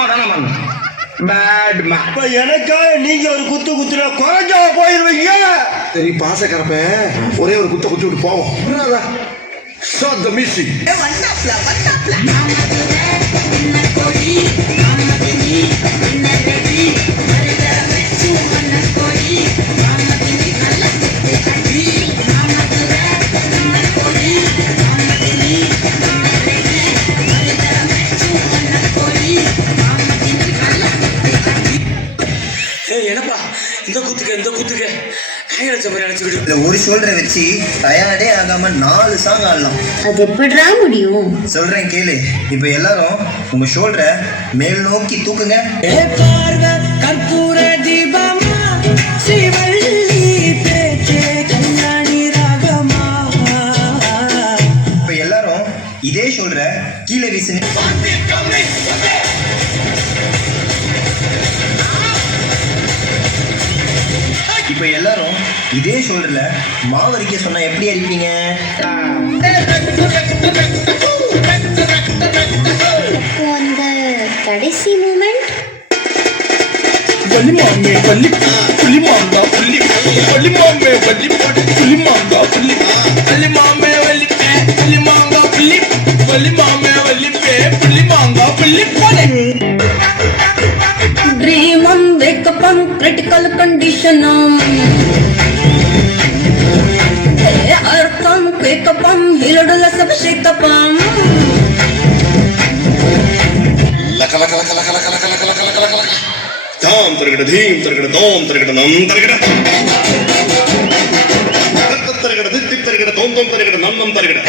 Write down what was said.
சமாதானம் bad man. இப்ப எனக்காக நீங்க ஒரு குத்து குத்துனா குறைஞ்சா போயிருவீங்க. சரி பாசக்கரப்ப ஒரே ஒரு குத்த குத்தி விட்டு போவோம். Shot the music. வந்தாப்ல கோடி அம்மதினி ரெடி வெச்சு மன்ன கோடி அம்மதினி நல்ல அடி அம்மதுர கோடி அம்மதினி ரெடி வெச்சு மன்ன கோடி அம்மதினி நல்ல அடி. என்னப்பா இந்த குத்துக்கு ஒரு ஷோல்டரை வச்சு டயர்டே ஆகாம 4 சாங் ஆடலாம். அது எப்படிடா முடியும்? சொல்றேன் கேளு. இப்ப எல்லாரும் உங்க ஷோல்டரை மேல் நோக்கி தூக்குங்க. கற்பூர தீபமா ஸ்ரீவள்ளி பேச்சே கல்யாணி ராகமா. இப்ப எல்லாரும் இதே ஷோல்டரை கீழே வீசுங்க. இப்ப எல்லாரும் இதே ஷோல்டர்ல மாவரிக்க சொன்னா எப்படி அடிப்பீங்க? அந்த கடைசி மூமெண்ட் வலிமாமே வலி புலிமாங்கா புலி வலிமாமே வலி புலிமாங்கா புலி வலிமாமே வலி புலிமாங்கா புலி வலிமாமே வலி புலிமாங்கா புலி போடே. ड्रीम हम वेकअप हम क्रिटिकल कंडीशन हम अर्थ हम वेकअप हम हिलडुला सब शेकअप हम லக லக லக லக லக லக லக லக லக லக தாம் தரகட தீம் தரகட தோம் தரகட நம் தரகட தரகட திக் தரகட தோம் தோம் தரகட நம் நம் தரகட